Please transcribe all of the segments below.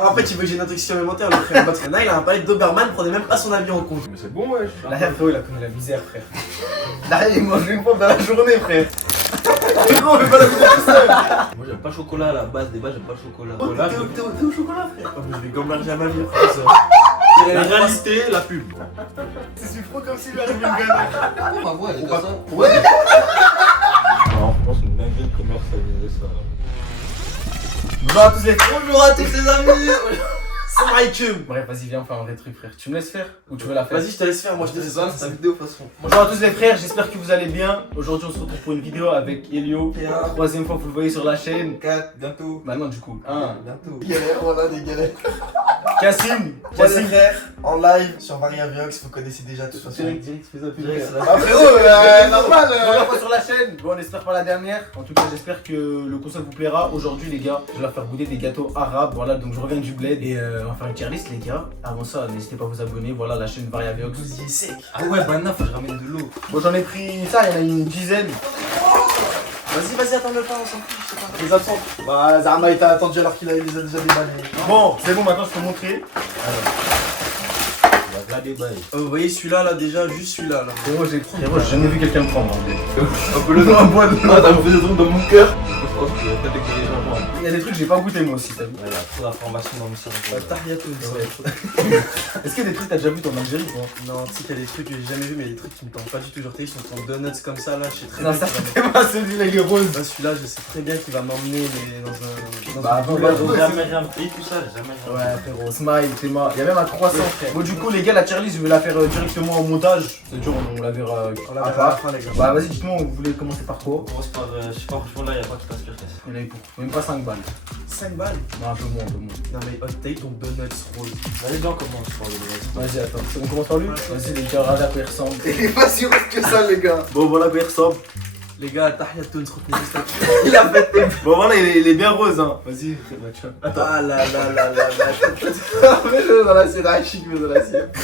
Ah, en fait, il veut que j'ai une intoxication alimentaire, le frère. Là, il a un palais de Doberman, prenez même pas son avis en compte. Mais c'est bon, wesh. Derrière, frérot, il a connu la misère, frère. Derrière, il mange une pomme dans la journée, frère. Frérot, on fait pas la misère tout seul. Moi, j'aime pas le chocolat à la base. Des bases, j'aime pas le chocolat. Oh, Chocolat, t'es au chocolat, frère. Oh, mais je vais gamberger à ma vie, frère. la réalité, la pub. C'est suffrant comme s'il lui arrivait une gamme. Ma voix, elle est Ou pas. comme ça. Ouais. Non, je pense une dinguerie de commercialiser ça. Bonjour à tous les frères. Bonjour à tous les amis. Salam alaikum. Bref, vas-y, viens, on fait un vrai truc, frère. Tu me laisses faire ou tu veux la faire? Vas-y, je te laisse faire, moi je te laisse ça, faire. c'est ta vidéo, de toute façon. Bonjour à tous les frères, j'espère que vous allez bien. Aujourd'hui, on se retrouve pour une vidéo avec Elio. Troisième fois, vous le voyez sur la chaîne. 4, bientôt. Bah non, du coup, 1. Bientôt. Galère, voilà des galères. Cassim. Moi, les frères, en live sur Variaviox, vous connaissez déjà de toute façon. Direct, fais ça plus Direct, frère. c'est la- Ah frérot, normal. Première fois sur la chaîne. Bon, on espère pas la dernière. En tout cas, j'espère que le concept vous plaira. Aujourd'hui, les gars, je vais leur faire goûter des gâteaux arabes. Voilà, donc je reviens du bled et on va faire une tier list, les gars. Avant ça, n'hésitez pas à vous abonner. Voilà, la chaîne Variaviox. Vous y êtes sec. Ah ouais, banane, faut que je ramène de l'eau. Bon, j'en ai pris ça, il y en a une dizaine. Vas-y, attends le pain, on s'en fiche, je sais pas. Les absents. Bah, Zarma il t'a attendu alors qu'il les a déjà déballés. Bon, c'est bon, maintenant je peux montrer. Il y a des bails. Vous voyez celui-là, là, déjà, juste celui-là, là. Frérot, j'ai jamais vu quelqu'un le prendre. Un peu le Un bois de Ah, t'as fait des trucs dans mon cœur. Je pense que je vais pas décoller les jambes. Il y a des trucs que j'ai pas goûté moi aussi, t'as vu. Il y a trop d'informations dans mon cerveau. Tahiyatou, Est-ce qu'il y a des trucs que t'as déjà vu en Algérie quoi? Non, tu sais qu'il y a des trucs que j'ai jamais vu, mais il y a des trucs qui me tentent pas du tout. Genre, tu sais, ils sont en donuts comme ça, là, je sais très Non, bien. ça qu'il va c'était pas celui-là, il est rose. Moi, celui-là, je sais très bien qu'il va m'emmener mais dans un. Bah, une bon, boulette. bah, J'ai jamais rien pris, tout ça, j'ai jamais rien Ouais, frérot, smile, Théma. Il y a même un croissant, Ouais, frère. Bon, du coup, les gars, la tier list, je vais la faire directement en montage. C'est-à-dire, on la verra. On la à verra à la part. fin, les gars. Bah, vas-y, dites-moi, vous voulez commencer par quoi? On commence par, je sais pas, franchement, là, y'a pas qui passe pire. Il y en a pour même pas 5 balles. 5 balles. Non, un peu moins, un peu moins. Non, mais hot take ton donuts rose. Allez, bien, on commence par le reste. Vas-y, attends, on commence par lui? Vas-y, les gars, regardez à quoi il ressemble. Il est pas si rose que ça, les gars. Bon, voilà à quoi il ressemble. Les gars, Tahiyatou, se retenez juste il a fait. Bon, voilà, il est bien rose, hein. Vas-y, attends. Ah là là là là là. Mets-le dans l'assiette, chic, mets dans l'assiette.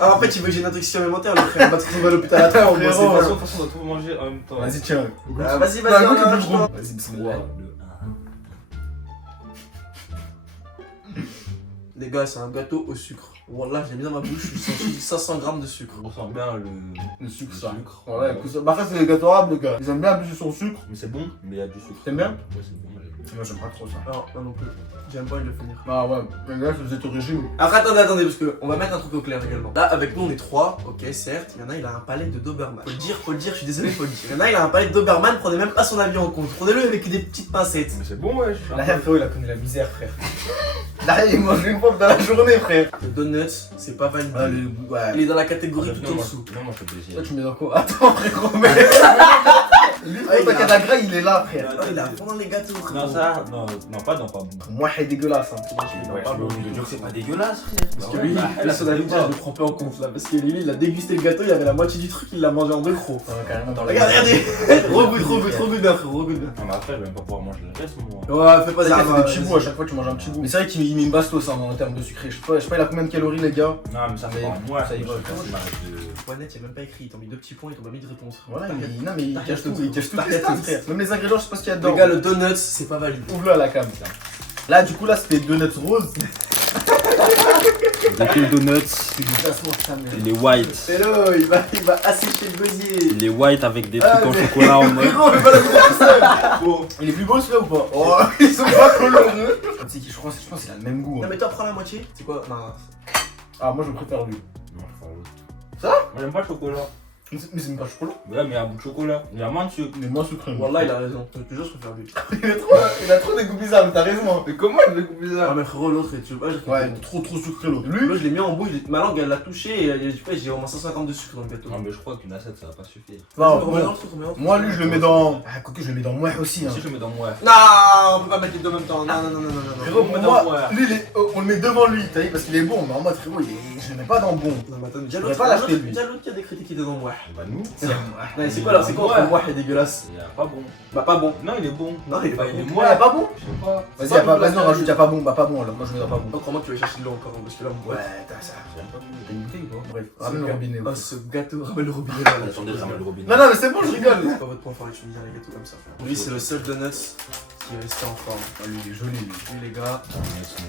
Ah, en fait, il veut que j'ai une intoxication alimentaire, le frère. On va te retrouver à l'hôpital à 30, moi, Frérot, c'est De pas. toute façon, on doit tout manger en même temps. Vas-y, tiens. Ah, vas-y, Non, vas-y, goûte le on plus gros. va. Vas-y, bismillah. 3, 2, 1. Les gars, c'est un gâteau au sucre. Wallah, j'ai mis dans ma bouche, j'ai senti 500 grammes de sucre. On sent bien Le sucre, le ça. sucre. Voilà, écoute ça. Bah, après, c'est les gâteaux arabes, les gars. Ils aiment bien abuser sur le sucre. Mais c'est bon, mais il y a du sucre. T'aimes bien? Ouais, c'est bon. Moi, j'aime pas trop ça. Alors, non, non plus. J'aime pas, il le finir. Ah ouais, les gars, vous êtes au régime. Après, attendez, parce qu'on va mettre un truc au clair également. Là, avec nous, on est 3, ok, certes. Il y en a, il a un palais de Doberman. Faut le dire, je suis désolé, faut le dire. Il y en a, il a un palais de Doberman, prenez même pas son avis en compte. Prenez-le avec des petites pincettes. Mais c'est bon, wesh. Derrière, frérot, il a connu la misère, frère. Derrière, il mange une pomme dans la journée, frère. Le donuts, c'est pas validé. Ouais. Il est dans la catégorie tout en dessous. Non, moi, je fais plaisir. Toi, tu mets dans quoi? Attends, frérot, mais. Lui, frérot, t'as qu'à la graille, il est là, frère. Ah, il a pendant les gâteaux, Non, frérot. ça, non, pas bon. Moi, il est dégueulasse, hein. Ouais, je veux dire que c'est pas dégueulasse, frère. Parce que lui, personnalité, je le prends pas en compte là. Parce que lui, il a dégusté le gâteau, il y avait la moitié du truc, il l'a mangé en 2 crocs. Carrément dans la Regardez, regoute bien, frérot, regoute bien. Non, mais après, je vais même pas pouvoir manger le reste, moi. Ouais, fais pas Vas-y, ça. c'est des petits bouts, à chaque fois tu manges un petit bout. Mais c'est vrai qu'il met une bastos hein, en termes de sucré. Je sais pas, il a combien de calories, les gars. Non, mais ça Mais fait moi, ça y va, ça m'arrête de. Net, il a même pas écrit, ils t'ont mis 2 petits points, ils t'ont pas mis de réponse. Voilà, non, mais il cache tout, il cache tout. T'arrêtes, frère. Même les ingrédients, je sais pas ce qu'il y a dedans. Les gars, le donuts, c'est pas valide. Ouvre-le à la cam, tiens. Là, du coup, là, c'était donuts roses. Des donuts, C'est du placement, ça, mais. les white. Hello, il va assécher le gosier. Les white avec des Ah, trucs en mais- chocolat en mode. Frérot, mais pas la tout seul. Bon, il est plus beau celui-là ou pas? Oh, ils sont pas coloreux. C'est qui, je pense qu'il a le même goût. Non, hein. mais toi, prends la moitié. C'est quoi? Non. Ah, moi, je préfère lui. Non, je prends l'autre. Ça? Moi, j'aime pas le chocolat. Mais c'est même pas chocolat. Ouais, mais il y a un bout de chocolat. Il y a moins de sucre. Mais moi, sucré. moi. Wallah, il a raison. Toujours, je préfère lui. Il a trop des goûts bizarres, mais t'as raison. Hein. Mais comment je vais couper Ah, mais frérot, l'autre, tu veux pas, Ouais, trop sucré l'autre. Lui, je l'ai mis en bouche, ma langue, elle l'a touché et j'ai au moins 150 de sucre dans le gâteau. Non, mais je crois qu'une assiette ça va pas suffire. Non, Remets dans bon. le truc, remets dans le truc. Moi, lui, je le mets dans. Ah, quoique, je le mets dans moi aussi. Hein. Si je le mets dans moi. Non, on peut pas mettre les deux en même temps. Non, non, non, non, non. Frérot, On met moi, dans moi. lui, on le met devant lui, t'as vu, parce qu'il est bon, mais en mode frérot, je le mets pas dans bon. Non, mais attends, déjà Je l'autre, pourrais pas l'acheter, lui. déjà l'autre qui a décrété qu'il était dans moi. Bah, nous. Non, c'est quoi alors? C'est quoi entre moi et dégueulasse? Il y a pas bon. Bah, pas bon. Non, il est bon. Non, il est pas Bah, il est bon. moi. Ouais, pas bon. Je sais pas. Vas-y, pas bon, vas-y, on vas-y. rajoute, y'a pas bon, bah pas bon alors, moi je mets dans pas bon. Donc, crois-moi que tu vas chercher de l'eau encore, parce que là, Ouais, t'as ça. J'aime pas bon. T'as une bouteille ou pas? Bref, Ce ramène le gâteau- robinet. Oh, ce gâteau, ramène le robinet là. Attendez, je ramène le robinet. Non, non, mais c'est bon, je rigole. C'est pas votre point fort, je me dis les gâteaux comme ça. Lui, c'est le seul donuts qui est resté en forme. Ah, lui, il est joli, lui. Lui, les gars. Un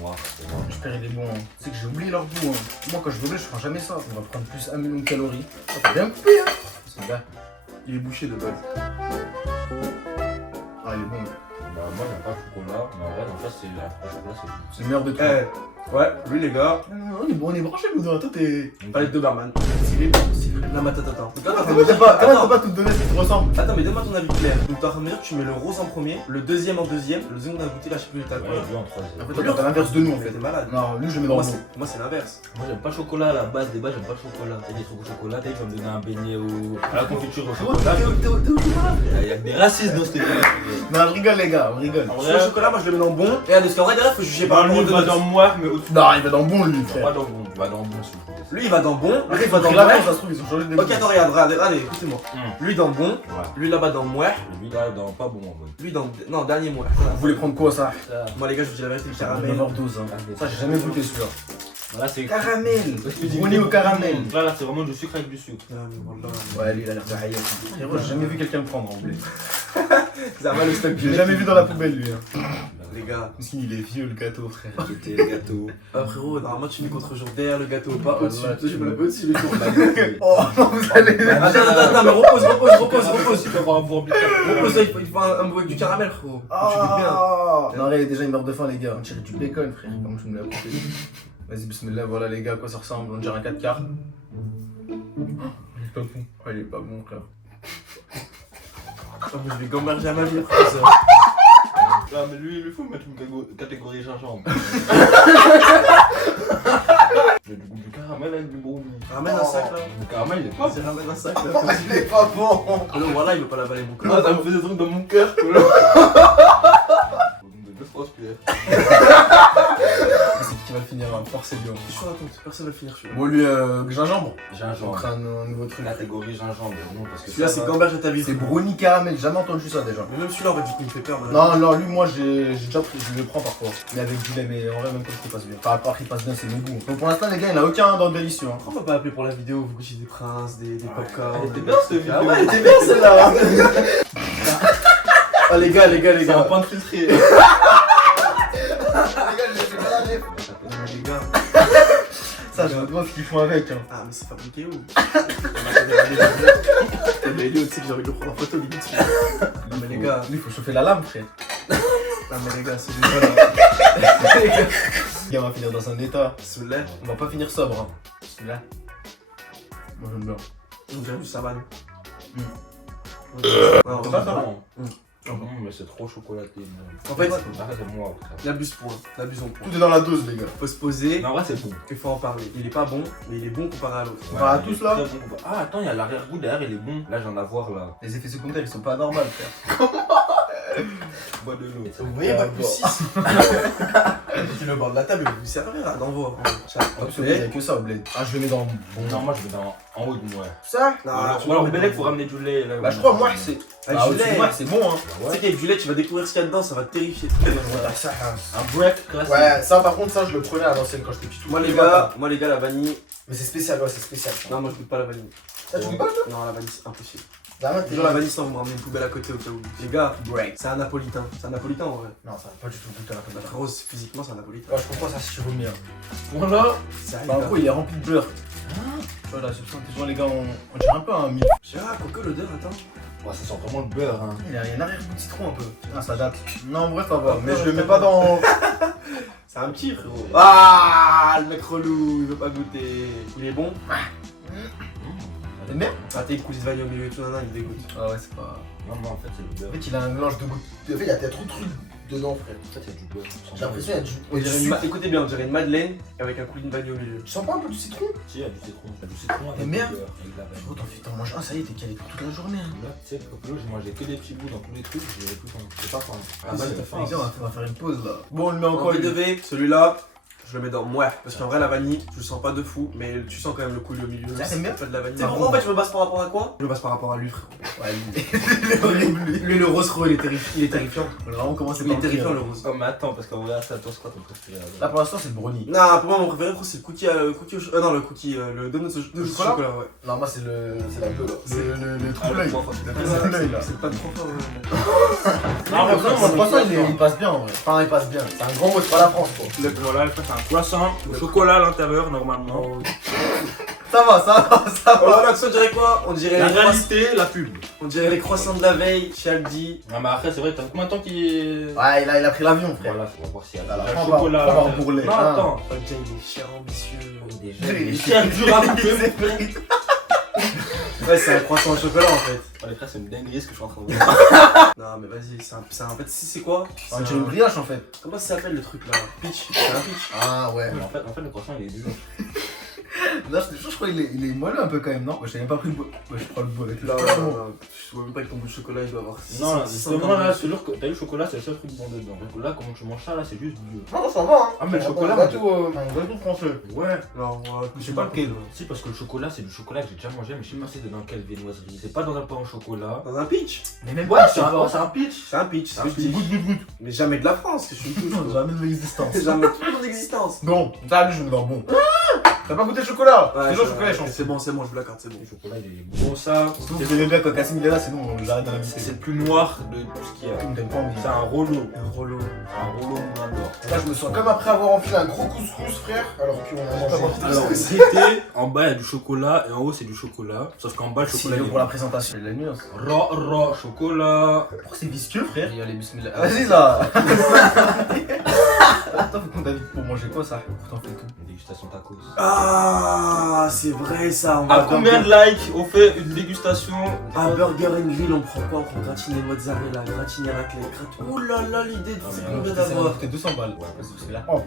noir, c'est bon. J'espère il est bon. Hein. Tu sais que j'ai oublié leur goût. Hein. Moi, quand je vais au bled, je prends jamais ça. On va prendre plus 1 million de calories. Oh, t'as bien coupé, hein. C'est bien. Il est bouché de base. Ah, il est bon. Bah, moi, j'aime pas le chocolat, mais en vrai, en fait, c'est le chocolat, c'est bon. C'est le meilleur de tout. Ouais, lui, les gars. On est branchés, nous deux. Toi, t'es. Palais de Doberman. C'est bon. Non, mais attends. Donc là, t'es en train de Comment me t'as dire- pas, Attends. pas tout donné ce qui te ressemble? Attends, mais donne-moi ton avis clair. Donc t'es en train de me dire que tu mets le rose en premier, le deuxième en deuxième, le deuxième on a goûté là, je sais plus l'état quoi. Ouais, lui en troisième. En fait, toi, t'as l'inverse de nous, en Mais fait. t'es malade. Non, lui, je le mets dans Moi le bon. moi c'est l'inverse. Moi, j'aime pas le chocolat à la base. Des bases, j'aime pas le chocolat. Il y a des trucs au chocolat, tu vas me donner un beignet à la confiture au chocolat. Il y a des racistes dans cette équipe. Non, je rigole, les gars, on rigole. En Sur le vrai, chocolat, moi je le mets dans le bon. Et regarde, parce qu'en vrai, derrière, faut juger par lui, rapport il aux va deux dans notes. moi, mais au-dessus. Non, il va dans le bon, lui, Pas frère. dans le bon. Il va dans le bon, si je veux. Lui il va dans bon, l'autre il va dans Donc, là, mouais. ça se trouve, ils ont changé de Ok, attends, regarde, allez, écoutez-moi. Lui dans bon, Ouais. lui là-bas dans mouais, Et lui, là, dans pas bon en mode. lui dans. Non, dernier mouais. Vous voulez prendre quoi, ça? Moi les gars, je vous dis la vérité, le Une caramel. overdose, hein. Ça, j'ai jamais goûté celui-là. Voilà, c'est. Caramel! Parce que Brownie au caramel. Là, c'est vraiment du sucre avec du sucre. Ah, mais voilà. Ouais, lui, il a l'air de haïr. Frérot, j'ai jamais vu quelqu'un le prendre en blé. Ça va le stock. Je l'ai jamais vu dans la poubelle, lui. Hein. Les gars. Parce qu'il est vieux, le gâteau, frère. C'était le gâteau. Ah frérot, normalement tu mets contre-jour derrière le gâteau, pas Voilà, au-dessus. tu Toi, je me vois. le mets au-dessus, le tour. Oh non, vous allez. Attends, mais repose. Tu peux avoir un bon Repose, là, il faut un bout avec du caramel, frérot. Tu goûtes bien. Non, allez, déjà, il meurt de faim, les gars. On tire du bacon, frère. Comme tu me l'as coupé. Vas-y, bismillah, voilà, les gars, à quoi ça ressemble? On dirait un 4 quarts. Il est pas bon. Oh, il est pas bon, frère. Oh, mais je vais gamberger à ma vie, frère. ça. Non, mais lui, il faut mettre une catégorie gingembre. J'ai du goût du caramel avec du brownie. Ramène un sac là. Le caramel, il est pas bon. Vas-y, ramène un sac là. Il est pas bon. Non, voilà, il veut pas l'avaler mon Ah, cœur. ça me fait des trucs dans mon cœur. Je transpire. C'est qui va le finir, hein. Force Lyon. Je suis raconte, personne va finir celui-là. Bon, lui, gingembre. On Gingembre. crée un nouveau truc. Catégorie gingembre, non, parce que Celui-là, c'est gamberge à ta vie. C'est frérot. brownie caramel, j'ai jamais entendu ça déjà. Mais même celui-là, en fait, du coup, il me fait peur. maintenant. Non, lui, moi, j'ai déjà pris, je le prends parfois. Mais avec du lait, mais en vrai, même quand il passe bien. Par rapport à qu'il passe bien, c'est le goût. Donc pour l'instant, les gars, il n'y en a aucun dans le délicieux. Hein. Pourquoi on m'a pas appelé pour la vidéo? Vous goûtiez des princes, des popcorn. Elle était bien cette vidéo. Ah ouais, elle était bien celle-là. Oh les gars, C'est un point de filtré. Les gars. Ça, je me demande ce qu'ils font avec. Hein. Ah, mais c'est fabriqué où? Mais lui, tu sais que j'ai envie de le prendre en photo, limite. Non, mais les gars. Lui, il faut chauffer la lame, frère. Non, mais les gars, c'est du voilà. Les gars, on va finir dans un état. Sous lait, On va pas finir sobre. Hein. Celui-là. Moi, j'aime bien. on dirait du savane. Mm. Non, C'est on pas va ça, pas. Non, mais c'est trop chocolaté. En fait, c'est moi. l'abuse-point. L'abusons point. Tout est dans la dose, les gars. Faut se poser, Non, en vrai, c'est bon. il faut en parler. Il est pas bon, mais il est bon comparé à l'autre. On va à tous, là. Très bon. Ah, attends, il y a l'arrière-goût derrière, il est bon. Là, j'en ai à voir là. Les effets secondaires, ils sont pas normaux, frère. Bois de l'eau. Vous voyez, pas plus 6. Tu le bord de la table, il va vous servir à d'envoi. Absolument, il n'y a que ça au bled. Ah, je le mets dans. Non, moi, je vais en haut de moi. Ça Non, Ou alors, Belek, faut ramener du lait. Là, Bah, je crois, moi, c'est. Avec Ah, du au-dessus de lait. moi, c'est bon, hein. Tu sais qu'avec du lait, tu vas découvrir ce qu'il y a dedans, ça va te terrifier. Un break classique. Ouais, ça, par contre, ça, je le prenais à l'ancienne quand j'étais petit. Moi les gars, la vanille. Mais c'est spécial, ouais, c'est spécial. Non, moi je goûte pas la vanille. Ça, tu rigoles, toi? Non, la vanille c'est impossible. Là, Toujours la vanille, sinon vous me ramenez une poubelle à côté au cas où. Les gars, break. c'est un napolitain. C'est un napolitain en vrai. Non, ça va pas du tout goûter à la Bah, pomme. frérot, physiquement c'est un napolitain. Ouais, je comprends ça si je vomis. Hein. Voilà. C'est Bah, en gros, il est rempli de beurre. Tu vois, la substance, les gars, on dirait un peu un mille. Ah, quoique l'odeur, attends. Ouais, ça sent vraiment le beurre. Hein. Il y a un arrière-goût de citron un peu. Ah, ça date. Non, en vrai, ça va. Mais je le mets pas dans. C'est un petit frérot. Ah, le mec relou, il veut pas goûter. Il est bon. T'aimes bien? Ah, t'as une coulis de vanille au milieu et tout, non, il dégoûte. Ah, ouais, c'est pas. Non, non, en fait, c'est le En beurre. fait, il a un mélange de goût. En fait, il y a trop de trucs dedans, frère. En fait, il y a du beurre. J'ai l'impression qu'il y a du. On dirait écoutez bien, on dirait une madeleine avec un coulis de vanille au milieu. Tu sens pas un peu du citron? Si, il y a du citron. Il y a du citron avec Mais du merde. beurre. Avec la vanille. Oh, t'en manges un, ça y est, t'es calé pour toute la journée. Hein. Là, tu sais, le coquelot, j'ai mangé que des petits bouts dans tous les trucs. J'ai tout faim. J'ai pas faim. Ah, bah, Vas-y, t'as faim. les gars, on va faire une pause là. Bon, on le met En encore. VDV, celui-là, Je le mets dans moi. Parce qu'en vrai, la vanille, je le sens pas de fou, mais tu sens quand même le coulis au milieu. Ça, t'aimes bien pas de la vanille. C'est Pourquoi bon. en fait, je me base par rapport à quoi? Je me base par rapport à lui, frère. Ouais, il est horrible lui. Lui, le rose il est terrifiant. On va vraiment commencer Il est par le terrifiant, pire. le rose. Oh, mais attends, parce qu'en vrai, ça, toi, c'est quoi ton préféré? Là pour l'instant c'est le brownie. Non, pour moi, mon préféré, c'est le cookie, au chocolat. Non, le cookie, le donut de chocolat chocolat, ouais. Non moi c'est la bleue là. C'est le Ah, trou l'œil. le Le l'œil là. C'est pas trop fort. Non mais vraiment, mon croissant il passe bien en vrai. Enfin il passe bien. C'est un grand mot, c'est pas la France quoi. Voilà, c'est un croissant au chocolat à l'intérieur, normalement. Ça va. Oh là, on dirait quoi? On dirait La les croissants. réalité, la pub. On dirait les croissants de la veille chez Aldi. Non, mais après, c'est vrai, t'as combien de temps qu'il est. Ouais il a pris l'avion frère. Voilà, on va voir s'il y a Alors, du prends chocolat. pas, à prends pas l'intérieur. pour les- Non, Ah. attends. Oh, déjà, il est cher, ambitieux. Déjà, Il est cher, dur à couper. Ouais, c'est un croissant au chocolat en fait. Oh, les frères, c'est une dinguerie ce que je suis en train de voir. Non, mais vas-y, en fait, c'est quoi? On dirait une brioche en fait. Comment ça s'appelle le truc là? Pitch. C'est un pitch. Ah ouais. Mais en fait, le croissant, il est dur. Là je crois qu'il est moelleux un peu quand même non? Moi j'ai même pas pris le bout. Ouais, je prends le bout avec le Non, chocolat. non, non. Je vois même pas que ton bout de chocolat il doit avoir. Non, 600 justement, là, c'est sûr que t'as eu le chocolat, c'est le seul truc bon dedans. Donc là, comment tu manges ça, là, c'est juste du. Non ça va hein. Ah, mais le chocolat, Un gâteau français. Ouais. Non, Je sais pas lequel. Si, parce que le chocolat, c'est du chocolat que j'ai déjà mangé, mais je sais pas c'est dans quelle viennoiserie. C'est pas dans un pain au chocolat. Dans un pitch. Mais même Ouais, pas, c'est un pitch. C'est un pitch, c'est ce que je dis. Goûte. Mais jamais de la France, que je suis toujours. Jamais de l'existence. Jamais toujours d'existence. Bon, ça lui je me dors bon. T'as pas goûté le chocolat? Ouais, C'est le chocolat les chances. c'est bon, je vous l'accorde, c'est bon. Le chocolat, il est bon, ça. Sauf que vous aimez bien quand Cassim il est là, sinon on l'arrête dans la C'est visite. le plus noir de tout ce qu'il y a. Il me donne pas envie. C'est un rouleau. Un rollo. Un rouleau noir. Là je me sens comme après avoir enfilé un gros couscous frère, alors qu'on a mangé. Alors, vérité, en bas il y a du chocolat et en haut c'est du chocolat. Sauf qu'en bas le C'est chocolat il est pour la présentation. La nuance. Ra, chocolat. Pourquoi c'est visqueux frère? Il y a les bismillah. Vas-y là. Attends, faut qu'on t'invite pour manger quoi ça? Pourtant fait tout. Une dégustation tacos. Ah, c'est vrai ça. On va À combien de likes on fait une dégustation? À Burger and Grill, on prend quoi? On prend gratiné mozzarella, gratiné raclette, ouh là là, l'idée de Ah, c'est mais combien Ça va d'avoir? coûter 200 balles. Ouais, c'est là. Oh,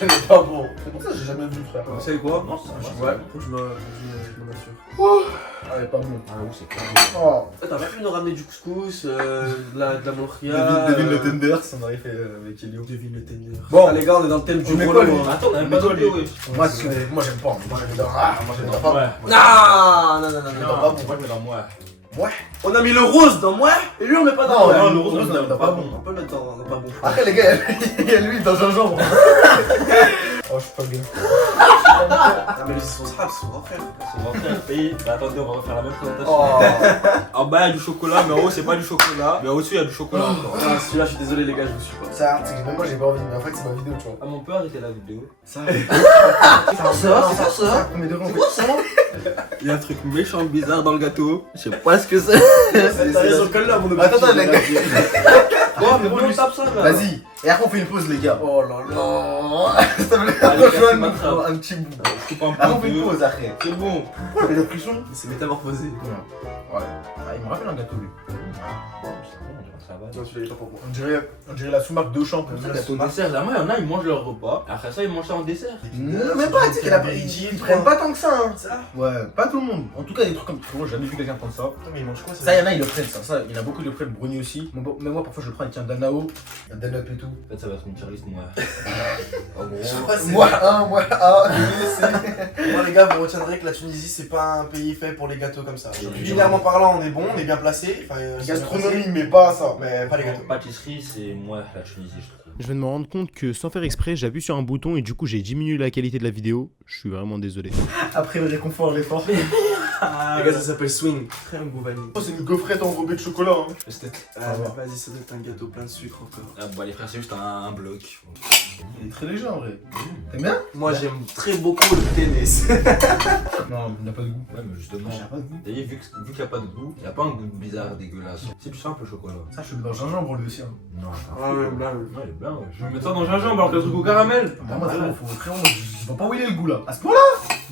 il est pas bon. C'est pour ça que j'ai jamais vu frère. Vous savez quoi? Non, ça Ouais, va. faut que je m'en assure. Ah, il est pas bon. Ah oui, c'est clair. Oh. T'as pas pu nous ramener du couscous, de la moria? Devine le tenders, on aurait fait avec Elio. Devine le tender. Bon. Ah, les gars, on est dans le thème Tu du mets rollo. quoi, lui hein. Attends, on avait Mais pas toi, d'audio, lui. oui. Moi j'aime pas. Moi j'aime pas. Moi j'aime pas. Ouais. Non, non, non, non, non. Non, pas bon. moi je mets dans moi. On a mis le rose dans moi et lui on met pas dans Non, moi. non, le rose, on a pas bon. On peut le mettre dans pas bon. Après les gars, il y a lui dans gingembre. Oh, je suis pas bien. Ah, mais lui c'est son strap, c'est son grand frère. C'est mon frère payé. Mais attendez, on va refaire la même présentation. Oh. En bas il y a du chocolat, mais en haut c'est pas du chocolat. Mais au-dessus il y a du chocolat encore. Ah, celui-là, je suis désolé, les gars, je vous suis pas. Ça, c'est que même moi j'ai pas envie, mais en fait c'est ma vidéo, tu vois. Ah, mais on peut arrêter la vidéo. Ça. ça. Combien d'euros Il y a un truc méchant bizarre dans le gâteau. Je sais pas ce que c'est. T'as raison, colle là, mon objectif. Attends, les gars. Ouais, mais bon, on tape ça là. Vas-y. Et après on fait une pause, les gars. Oh là là. S'il te plaît, Allez, rejoins c'est ma trappe. un petit bout. Je coupe un Après on fait peu une de. pause, après. C'est bon. Oh, il a pris chaud. C'est métamorphosé. Ouais. Ah, il me rappelle un gâteau, lui. Ça va. Non, tu l'avais pas pour moi. On dirait la sous-marque d'Auchan pour Le la gâteau sous-marque. dessert, là, moi, il y en a, ils mangent leur repas. Après ça, ils mangent ça en dessert. Non, mais pas, tu sais, ils prennent pas tant que ça. Hein. Ça? Ouais, pas tout le monde. En tout cas, des trucs comme. Moi, j'ai jamais vu quelqu'un prendre ça. Mais il mange quoi Ça, il y en a, ils le prennent, ça. Il y en a beaucoup qui le prennent, brownie aussi. Mais moi, parfois, je le prends avec un Danao, un Danop et tout. En fait, ça va être une tier list, moi. En gros. Moi, moi, Moi les gars, vous retiendrez que la Tunisie c'est pas un pays fait pour les gâteaux comme ça. Et Culinairement parlant, on est bon, on est bien placé. Enfin, Gastronomie, mais pas ça. mais pas les gâteaux. Pâtisserie, c'est moi, la Tunisie, je trouve. Je viens de me rendre compte que sans faire exprès, j'appuie sur un bouton et du coup j'ai diminué la qualité de la vidéo. Je suis vraiment désolé. Après le réconfort, l'effort. Les gars, ça s'appelle swing. Très bon goût vanille. C'est une gaufrette enrobée de chocolat. Hein. Ah, bah, vas-y, ça doit être un gâteau plein de sucre encore. Ah, bah, les frères, c'est juste un bloc. Il est très léger en vrai. T'aimes bien? Moi j'aime très beaucoup le tennis. Non, il n'a pas de goût. Ouais, mais justement. Il n'a pas de goût. Vous voyez, vu qu'il n'y a pas de goût, il n'y a pas un goût bizarre, dégueulasse. Si tu sens un peu chocolat. Ça, je suis dans le gingembre lui aussi. Hein. Non, Ah ouais, là, Ouais, il est blanc, ouais. Je vais mettre ça dans le gingembre alors que le truc au caramel. Bah, moi, frérot, je vois pas où il est le goût là. À ce point-là?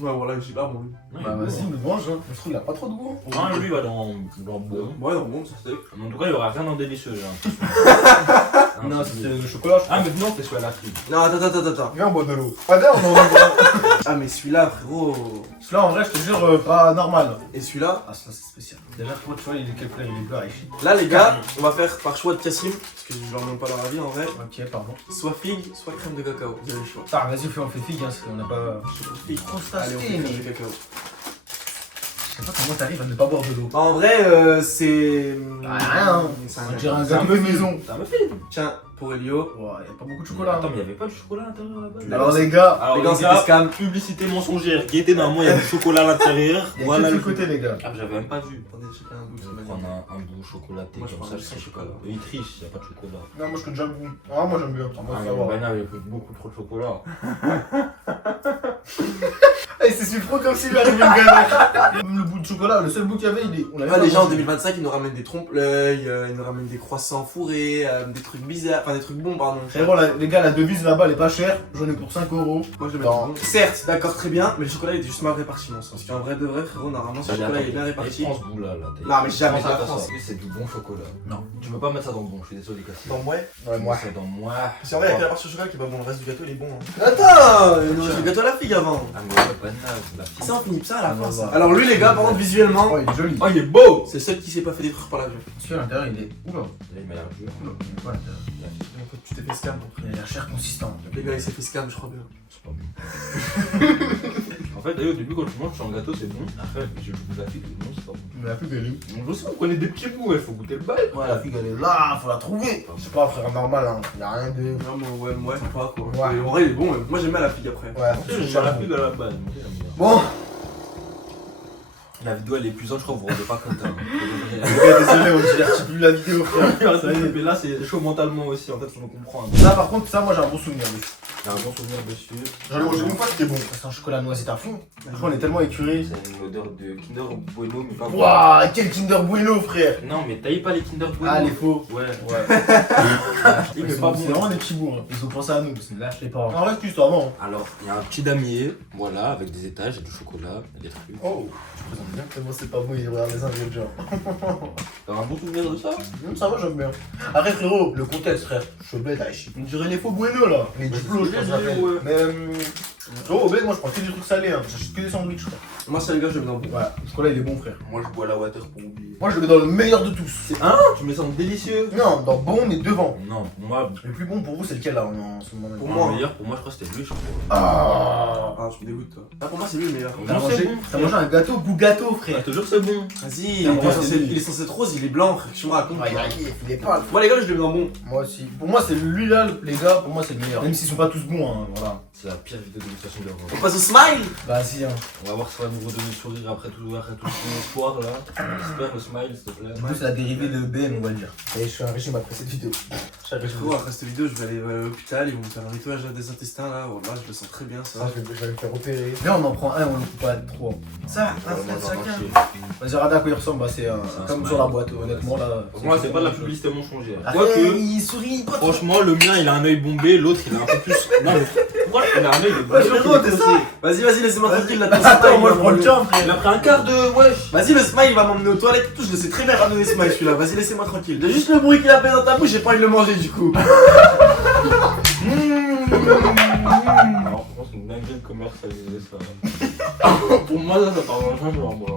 ouais, voilà, j'ai pas bon. Bah, vas-y, me mange. Hein. Je trouve qu'il a pas trop de goût. Hein. Non, lui, il va dans bon. Ouais, non, bon, ça c'est. En tout cas, il y aura rien dans délicieux, j'ai l'impression. Non, c'est le chocolat, je Ah, mais non, c'est celui à la frite. Non, attends. Viens, on boit de l'eau. Pas bien, on en Ah, mais celui-là, frérot. Celui-là, en vrai, je te jure, pas normal. Et celui-là. Ah, celui-là, c'est spécial. Déjà, toi, tu vois, il est quelle couleur? Il est bleu, Aïchi. Là, les gars, on va faire par choix de Cassim. Parce que je leur demande pas leur avis en vrai. Ok, pardon. Soit figue, soit crème de cacao. Vous avez le choix. Ça, vas-y, on fait figue, hein, parce qu'on n'a pas. Figue. Trop Allez, on fait crème de cacao. Je sais pas comment t'arrives à ne pas boire de l'eau. Bah, en vrai, c'est. Rien. C'est On un dirait un C'est un gâteau de muffin. maison. C'est un muffin. Tiens, pour Elio. Ouais, y'a pas beaucoup de chocolat. Attends, mais il y avait pas du chocolat à l'intérieur là-bas. Alors, les gars, Alors, Les gars, c'était scam. publicité mensongère. Guettez, normalement, il y a du chocolat à l'intérieur. il y a Voilà que le de côté, les gars. Ah, j'avais même pas vu. Attendez, chacun un bout Je de vais manière. prendre un bout chocolaté Moi, je comme prends ça. le Je serai chocolat. chocolat. Il triche, il n'y a pas de chocolat. Non, moi, je connais déjà le goût. Ah, moi, j'aime bien. Ah, mais Bana, il y a beaucoup trop de chocolat. Eh, c'est si trop comme s'il lui arrivait une galère. Même le bout de chocolat, le seul bout qu'il y avait, il est. On l'avait Ah, pas déjà en mangé. 2025, ils nous ramènent des trompe-l'œil, ils nous ramènent des croissants fourrés, des trucs bizarres, enfin des trucs bons, pardon. Frérot, les gars, la devise là-bas, elle est pas chère. J'en ai pour 5 euros. Moi je le mets Non. bon. Certes, d'accord, très bien, mais le chocolat il était juste mal réparti, mon sens. Parce qu'en vrai de vrai, frérot, normalement, ce chocolat il est bien réparti. Prends ce bout-là. Non, mais jamais Prends de la ça, France. parce que c'est du bon chocolat. Non. Tu peux pas mettre ça dans le bon, je suis désolé, Cassie. Dans moi. Ouais, moi. C'est dans moi. Parce qu'en vrai, il y a que la partie au chocolat qui est pas bon, le reste du gâteau il est bon. Attends, il nous reste le gâteau à la figue avant. Ah, mais ouais, Bana, la fille. Ça, on finit ça à la Ah, fin, ça. bah. Alors lui, les gars, par contre, visuellement, Oh, il est joli. Oh, il est beau! c'est le seul qui s'est pas fait détruire par l'avion. Celui à l'intérieur, il est. Oula. Là, il m'a l'air dur. Oula, il est pas à l'intérieur. En fait, tu t'es fait scam. Il a l'air cher consistant. Les gars, il s'est fait scam, je crois bien. C'est pas bon. En fait, d'ailleurs, au début, quand tu manges sur un gâteau, c'est bon. Après, j'ai le goût de la figue, non, c'est pas bon. Mais la figue, elle est où? Donc, je sais, vous prenez des petits bouts, il faut goûter le bail. Ouais, la figue, elle est là, faut la trouver. C'est pas, frère, normal, hein. Y'a rien de. Non, mais ouais, pas quoi. Ouais. Et en vrai, il est bon, même. Moi j'aime bien la figue après. Ouais, Tu sais, j'ai la figue à la base. moi, j'aime bien. Bon, La vidéo, elle est épuisante, je crois que vous vous rendez pas compte. Hein. les gars, désolé, on divertit plus la vidéo, frère. Ça y est, mais là, c'est chaud mentalement aussi, en fait, faut nous comprendre. Ça, par contre, ça, moi, j'ai un bon souvenir dessus. J'ai un bon souvenir dessus. J'en ai mangé une fois, c'était bon. C'est un chocolat noisette à fond. Franchement, on est tellement écuré. C'est une odeur de Kinder Bueno, mais pas Waouh, quel Kinder Bueno, frère. Non, mais taille pas les Kinder Bueno. Ah, les faux. Ouais. Ouais. Il C'est est pas bon. vraiment des petits bouts. Hein. Ils ont pensé à nous, parce que là, je sais pas. En vrai, juste avant. Alors, il y a un petit damier, voilà, avec des étages, et du chocolat, et des trucs. Oh, Je présente bien. c'est bon, c'est pas bon, il regarde les ingrédients. T'as un bon souvenir de ça? Ça va, j'aime bien. Après, frérot, le contexte, frère. Je suis au bled, Aïchi. On dirait les faux Bueno, là. Les diplômes, je pense que ça s'appelle. Ouais. Mais, frérot, au bled, moi, je prends que des trucs salés. Hein. J'achète que des sandwichs, frère. Moi, ça, les gars, je le mets dans le bon. Ouais, le chocolat, il est bon, frère. Moi, je bois la water pour oublier. Moi, je le mets dans le meilleur de tous. Hein? Tu me sens délicieux? Non, dans bon, mais devant. Non, moi, Le plus bon pour vous, c'est lequel, là, en ce moment? Pour le moi. meilleur, pour moi, je crois que c'était lui, je crois. Ah. Ah, tu me dégoûtes, toi. Ah, pour moi, c'est lui le meilleur. T'as Non, mangé, c'est bon, t'as mangé un gâteau goût gâteau, Ah, frère. je te jure, c'est bon. Vas-y, Ah, moi, c'est lui. il est censé être rose, il est blanc, frère. Tu me racontes. Ouais, il est pas. Moi, les gars, je le mets dans le bon. Moi aussi. Pour moi, c'est lui là, les gars, pour moi, c'est le meilleur. Même s'ils sont pas tous bons, hein, voilà. C'est la pire vidéo de dégustation de On l'Europe. passe au smile. Vas-y, hein. On va voir si ça va nous redonner le sourire après tout son espoir là. J'espère le smile, s'il te plaît. Du coup, c'est la dérivée de BM, on va le dire. Et je suis un régime après cette vidéo. Je suis un régime. Frérot, après cette vidéo, je vais aller à l'hôpital, ils vont me faire un nettoyage des intestins là. Voilà, je le sens très bien, ça. Ça, je vais le faire opérer. Viens, on en prend un, on le coupe pas trop. Ça, un Vraiment, frère dans chacun. le Vas-y, regarde à quoi il ressemble, bah, c'est un comme smile. sur la boîte, honnêtement là. Pour moi, c'est pas de la publicité mensongère. Quoique. Quoique, Il sourit pas trop. franchement, le mien il a un œil bombé, l'autre il a un peu plus. Non, mais pourquoi il a un œil Ouais, bombé? frérot, t'es ça. Vas-y, laissez-moi tranquille là. Attends, moi je prends le tien, Il frère. a pris un quart de. Wesh! Vas-y, le smile, il va m'emmener aux toilettes et tout. Je le sais très bien ramener smile celui-là. Vas-y, laissez-moi tranquille. J'ai juste le bruit qu'il a fait dans ta bouche, j'ai pas envie de le manger du coup. Alors, je pense que c'est une dinguerie de commercialiser ça. Pour moi, ça part dans le genre, moi.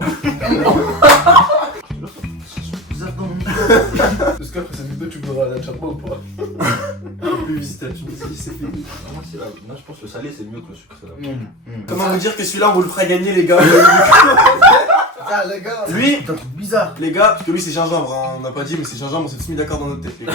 Est-ce qu'après cette vidéo, tu voudras la chapeau ou pas? Plus visite à Tunisie, c'est fini. Moi, c'est là. Moi, je pense que le salé c'est mieux que le sucré là. Comment vous dire que celui-là, on vous le fera gagner, les gars. Ah, les gars. Lui, C'est un truc bizarre. les gars, parce que lui c'est gingembre, hein, on n'a pas dit, mais c'est gingembre, on s'est tous mis d'accord dans notre tête. Les gars.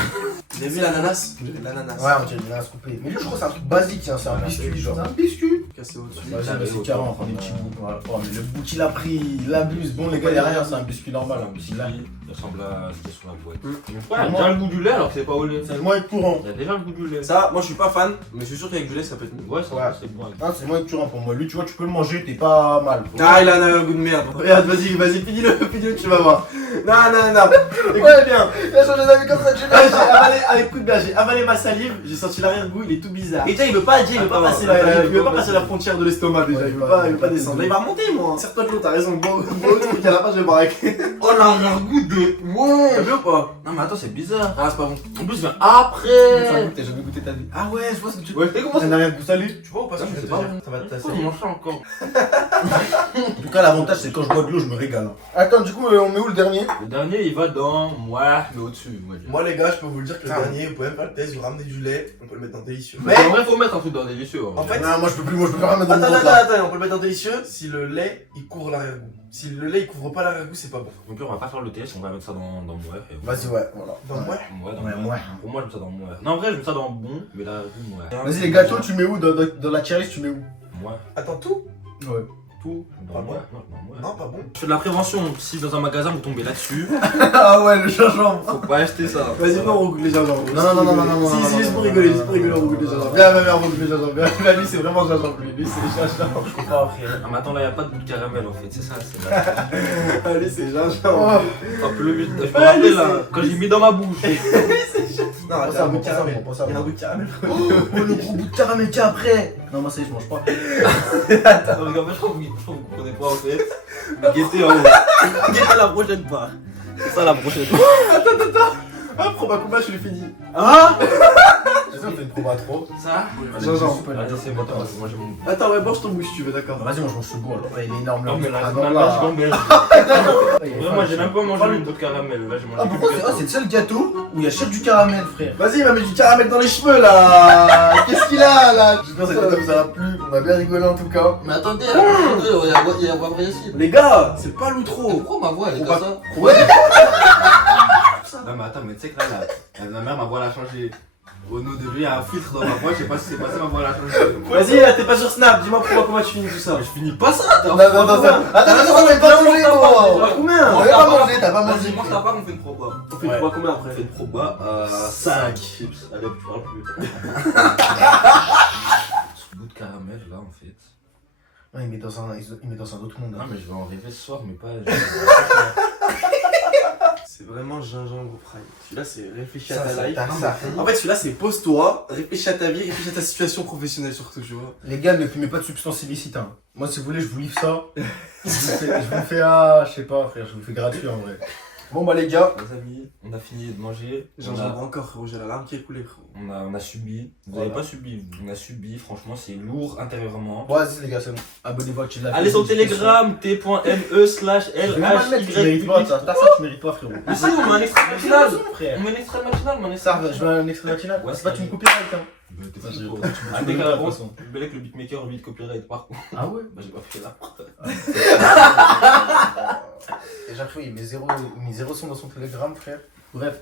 Vous avez vu l'ananas? On dirait de l'ananas. Ouais, on dirait une ananas coupée. Mais lui, je crois que c'est un truc basique, hein, c'est un biscuit, genre. C'est un biscuit. Cassé au-dessus. Vas-y, Ah, bah, mais c'est faut carré, pas, on prend des faut petits pas. bouts. Voilà. Oh, mais le bout qu'il a pris, il abuse. Bon, les gars, il y a rien, c'est un biscuit normal. Un Un biscuit, biscuit là. il ressemble à ce qu'il y a sur la boîte. Mm. Mais pourquoi il y a déjà le goût du lait alors que c'est pas au lait? C'est le moins courant. Il y a déjà le goût du lait. Ça, moi je suis pas fan, mais je suis sûr qu'avec du lait ça peut être mieux. Ouais, ça Ouais. c'est bon. avec- Ah, c'est moins courant pour moi. Lui, tu vois, tu peux le manger, t'es pas mal. Ah, il a un goût de merde. Regarde, vas-y, finis-le, tu vas voir. Non. Écoute bien. Il a changé d'avis comme ça, tu Ah, j'ai avalé, écoute bien, j'ai avalé ma salive, j'ai senti l'arrière-goût, il est tout bizarre. Et tiens, il veut pas dire, il veut pas Attends, passer la frontière de l'estomac déjà, Ouais, il veut pas- pas descendre. Là, il va remonter, moi. Serre-toi de l'eau, t'as raison. Bon, le truc à la fin, je vais boire avec. Oh l'arrière-goût de. T'as Ouais. vu ou pas? Non, mais attends, c'est bizarre. Ah, c'est pas bon. En plus, il vient Ça a après. goûté, t'as jamais goûté ta vie. Ah ouais, je vois ce que tu Ouais, je sais comment Ça n'a rien de goût, salut. Tu vois ou pas ce que je c'est vais te pas dire? bon. Ça va te tasser. Pourquoi il mange ça encore? En tout cas, l'avantage, c'est que quand je bois de l'eau, je me régale. Attends, du coup, on met où le dernier? Le dernier, il va dans moi, mais au-dessus. Moi, les gars, je peux vous le dire que le Ah. dernier, vous pouvez même faire le test, vous ramenez du lait, on peut le mettre dans délicieux. Mais en vrai, faut mettre un truc dans délicieux. En fait, Non, moi je peux plus, moi je peux pas mettre dans attends, mon attends, ventre, là. attends, on peut le mettre dans délicieux si le lait il couvre l'arrière-goût. Si le lait il couvre pas l'arrière-goût, c'est pas bon. Donc là, on va pas faire le test, on va mettre ça dans moi. Vas-y, ouais, voilà. Dans moi Dans Ouais, moi. ouais. Pour moi, je mets ça dans moi. Non, en vrai, je mets ça dans bon, mais l'arrière-goût, moi. Vas-y, les gâteaux, tu mets où? Dans la tier list, tu mets où? Moi. Attends, tout Ouais. Tout Dans Pas moi. bon. Non, dans moi. Non, pas bon. Je fais de la prévention, si dans un magasin vous tombez là-dessus, Ah ouais, le gingembre. faut pas acheter ça. Vas-y, non, on goûte les gingembre. Non. Si, juste pour rigoler, on goûte les gingembre. Viens, on goûte le gingembre. Viens, lui, c'est vraiment gingembre. Lui, c'est gingembre. Je comprends après. Ah, mais attends, là, y a pas de goût de caramel en fait, c'est ça. Allez, c'est gingembre. Oh. Un peu le but. Je me rappelle là, quand j'ai mis dans ma bouche. Non, il y a un goût de caramel. Il y a un goût de caramel. Oh, le gros bout de caramel qu'il y a après. Non, moi, ça y est, je mange pas. Non, mais en fait, je crois que vous comprenez pas en fait. Mais guettez en haut. Guettez la prochaine part. C'est ça la prochaine. Ah, proba combat, je l'ai fini. Ah Vas-y, on fait une proba à 3. Ça Gingembre. Allez, c'est bon, moi j'ai mon. Attends, ouais, mange ton goût si tu veux, d'accord. Vas-y, moi, je mange ce goût alors. Ouais, il est énorme. Non, mais là, Ah, c'est non, la là. vache gamberge. Ouais, Moi j'ai même pas mangé le bout de caramel. Là, j'ai mangé Ah, pourquoi que c'est gâteau. c'est le seul gâteau où il y a cherche du caramel, frère. Vas-y, il m'a mis du caramel dans les cheveux là. Qu'est-ce qu'il a là? J'espère que cette vidéo vous aura plu. On a bien rigolé en tout cas. Mais attendez, il y a pas vrai ici. Les gars, c'est pas l'outro. Pourquoi ma voix elle est On va- comme ça Ouais. Non mais attends, mais tu sais que là, ma mère, ma voix elle a changé. Au nom de lui, il y a un filtre dans ma voix, je sais pas si c'est passé, ma voix elle a changé. Vas-y, là, t'es pas sur Snap, dis-moi pourquoi, comment tu finis tout ça. Mais je finis pas ça, Non, attends, on avait pas mangé, toi. Combien? On avait pas mangé, t'as pas mangé. Vas-y, mange ta part, on fait une proba. On fait quoi, combien On après? fait une proba à 5 chips. Allez, tu parles plus. Ce goût de caramel là en fait. Ouais, il met dans un autre monde. Non mais je vais en rêver ce soir, mais pas. C'est vraiment gingembre fry. Celui-là, c'est réfléchis à Ça, ta c'est life. ta ça. En fait, celui-là, c'est pose-toi, réfléchis à ta vie, réfléchis à ta situation professionnelle surtout, tu vois. Les gars, ne fumez pas de substances illicites. Hein. Moi, si vous voulez, je vous livre ça. Je vous fais, ah, je sais pas, frère, je vous fais gratuit en vrai. Bon, bah, les gars, Les amis, on a fini de manger. Gingembre encore, frérot, j'ai la larme qui est coulée, frérot. On a subi. Vous Voilà. avez pas subi, on a subi. Franchement, c'est lourd intérieurement. bon, vas-y, les gars, c'est bon. Abonnez-vous, activez la Allez sur Telegram, Je vais même pas le mettre, tu mérites pas, t.me/LHY. ça, tu mérites pas, frérot. Mais si, on met un extrait matinal. frère. On met un extrait matinal, mais un Ça, extrait je mets un extrait matinal. Ouais, C'est pas, c'est tu me vrai. copyright, hein. Mais t'es Vas-y, fou, tu- quoi. tu- Ah, tu dès me qu'à le la dis, de toute base, façon. je belais que le beatmaker lui de copyright par contre. Ah ouais? Bah j'ai pas fait là. Déjà, frérot, il met zéro son dans son Telegram, frère. Bref,